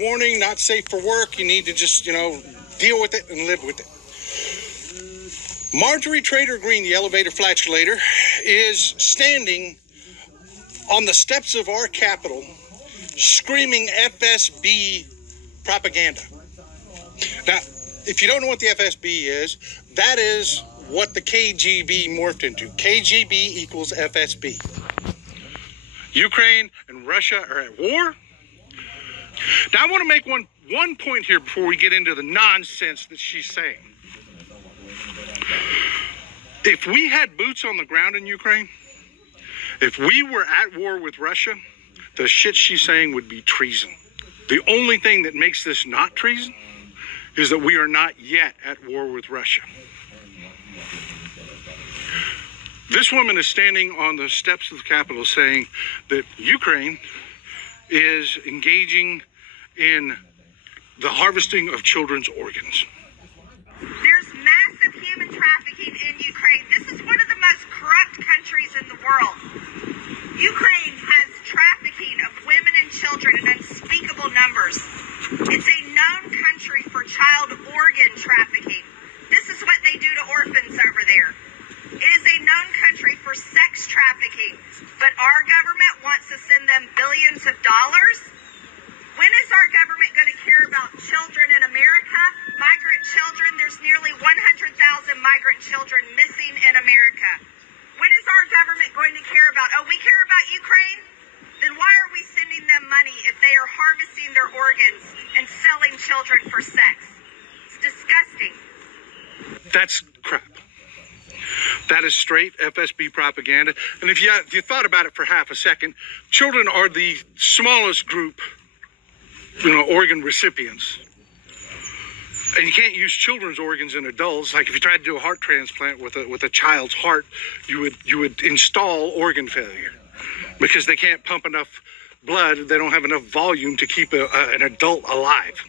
Warning, not safe for work. You need to just, deal with it and live with it. Marjorie Trader Green, the elevator flatulator, is standing on the steps of our Capitol screaming FSB propaganda. Now, if you don't know what the FSB is, that is what the KGB morphed into. KGB equals FSB. Ukraine and Russia are at war. Now, I want to make one point here before we get into the nonsense that she's saying. If we had boots on the ground in Ukraine, if we were at war with Russia, the shit she's saying would be treason. The only thing that makes this not treason is that we are not yet at war with Russia. This woman is standing on the steps of the Capitol saying that Ukraine is engaging in the harvesting of children's organs. There's massive human trafficking in Ukraine. This is one of the most corrupt countries in the world. Ukraine has trafficking of women and children in unspeakable numbers. It's a known country for child organ trafficking. This is what they do to orphans over there. It is a known country for sex trafficking, but our government wants to send them billions of dollars. When is our government going to care about children in America? Migrant children, there's nearly 100,000 migrant children missing in America. When is our government going to care about, we care about Ukraine? Then why are we sending them money if they are harvesting their organs and selling children for sex? It's disgusting. That's crap. That is straight FSB propaganda. And if you thought about it for half a second, children are the smallest group, organ recipients. And you can't use children's organs in adults. Like if you tried to do a heart transplant with a child's heart, you would install organ failure because they can't pump enough blood. They don't have enough volume to keep an adult alive.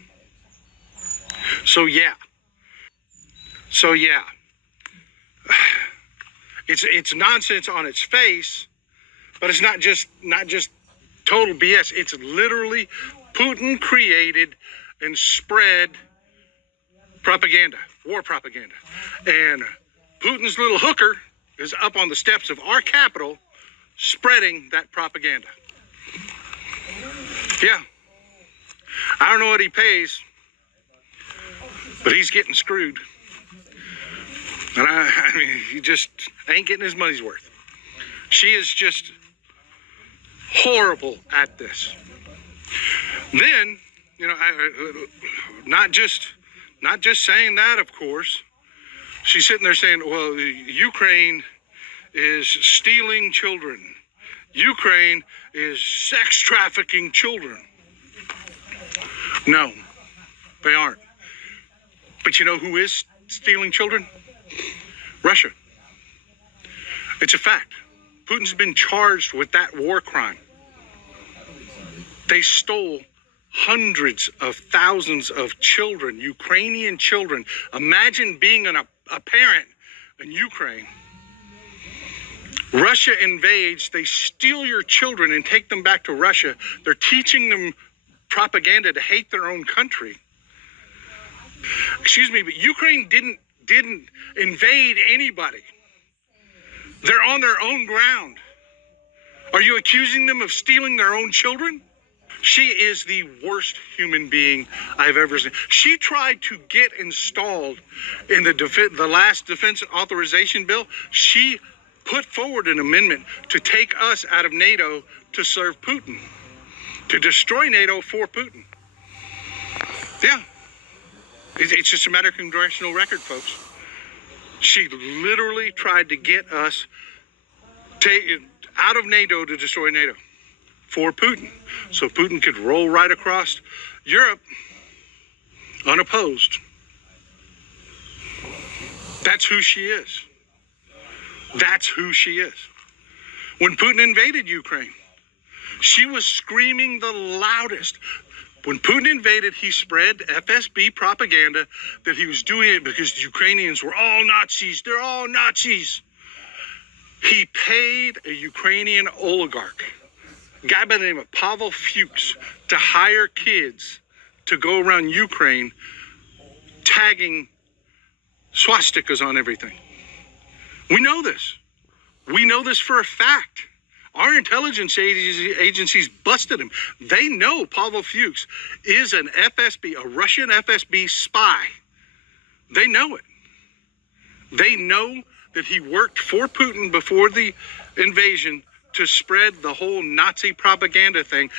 So yeah. It's nonsense on its face, but it's not just total BS. It's literally Putin created and spread propaganda, war propaganda. And Putin's little hooker is up on the steps of our Capitol spreading that propaganda. Yeah. I don't know what he pays, but he's getting screwed. And I mean, he just ain't getting his money's worth. She is just horrible at this. Then, not just saying that, of course. She's sitting there saying, well, Ukraine is stealing children. Ukraine is sex trafficking children. No, they aren't. But you know who is stealing children? Russia. It's a fact. Putin's been charged with that war crime. They stole hundreds of thousands of children, Ukrainian children. Imagine being a parent in Ukraine. Russia invades, they steal your children and take them back to Russia. They're teaching them propaganda to hate their own country. Excuse me, but Ukraine didn't invade anybody. They're on their own ground. Are you accusing them of stealing their own children? She is the worst human being I've ever seen. She tried to get installed in the last defense authorization bill. She put forward an amendment to take us out of NATO to serve Putin, to destroy NATO for Putin. Yeah. It's just a matter of congressional record, folks. She literally tried to get us out of NATO to destroy NATO for Putin, so Putin could roll right across Europe unopposed. That's who she is. That's who she is. When Putin invaded Ukraine, she was screaming the loudest. When Putin invaded, he spread FSB propaganda that he was doing it because the Ukrainians were all Nazis. They're all Nazis. He paid a Ukrainian oligarch, a guy by the name of Pavel Fuchs, to hire kids to go around Ukraine tagging swastikas on everything. We know this. We know this for a fact. Our intelligence agencies busted him. They know Pavel Fuchs is an FSB, a Russian FSB spy. They know it. They know that he worked for Putin before the invasion to spread the whole Nazi propaganda thing.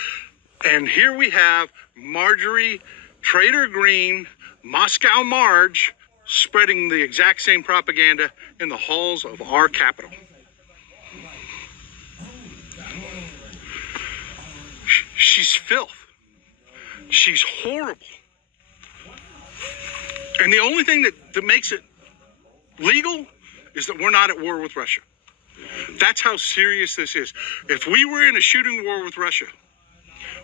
And here we have Marjorie, Trader Green, Moscow Marge, spreading the exact same propaganda in the halls of our capital. She's filth. She's horrible. And the only thing that makes it legal is that we're not at war with Russia. That's how serious this is. If we were in a shooting war with Russia,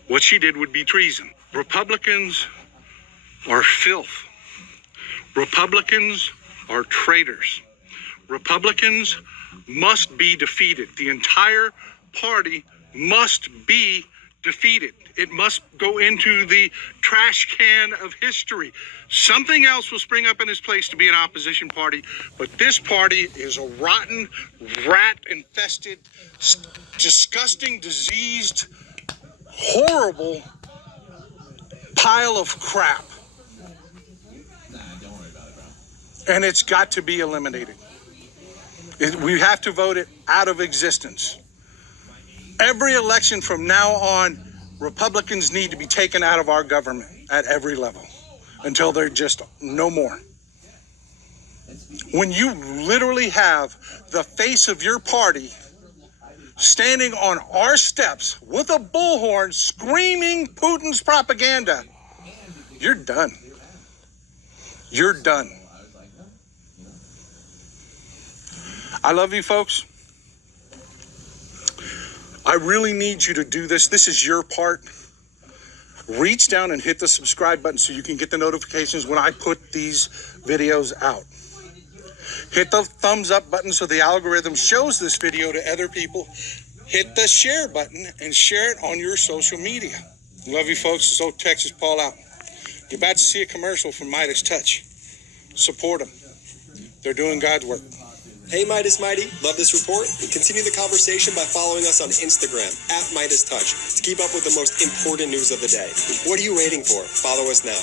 what she did would be treason. Republicans are filth. Republicans are traitors. Republicans must be defeated. The entire party must be defeated. It must go into the trash can of history. Something else will spring up in its place to be an opposition party, but this party is a rotten, rat-infested, disgusting, diseased, horrible pile of crap. And it's got to be eliminated. We have to vote it out of existence. Every election from now on, Republicans need to be taken out of our government at every level until they're just no more. When you literally have the face of your party standing on our steps with a bullhorn screaming Putin's propaganda, you're done. You're done. I love you folks. I really need you to do this. This is your part. Reach down and hit the subscribe button so you can get the notifications when I put these videos out. Hit the thumbs up button so the algorithm shows this video to other people. Hit the share button and share it on your social media. Love you folks. This is Old Texas Paul out. You're about to see a commercial from Midas Touch. Support them. They're doing God's work. Hey Midas Mighty, love this report? Continue the conversation by following us on Instagram @MidasTouch to keep up with the most important news of the day. What are you waiting for? Follow us now.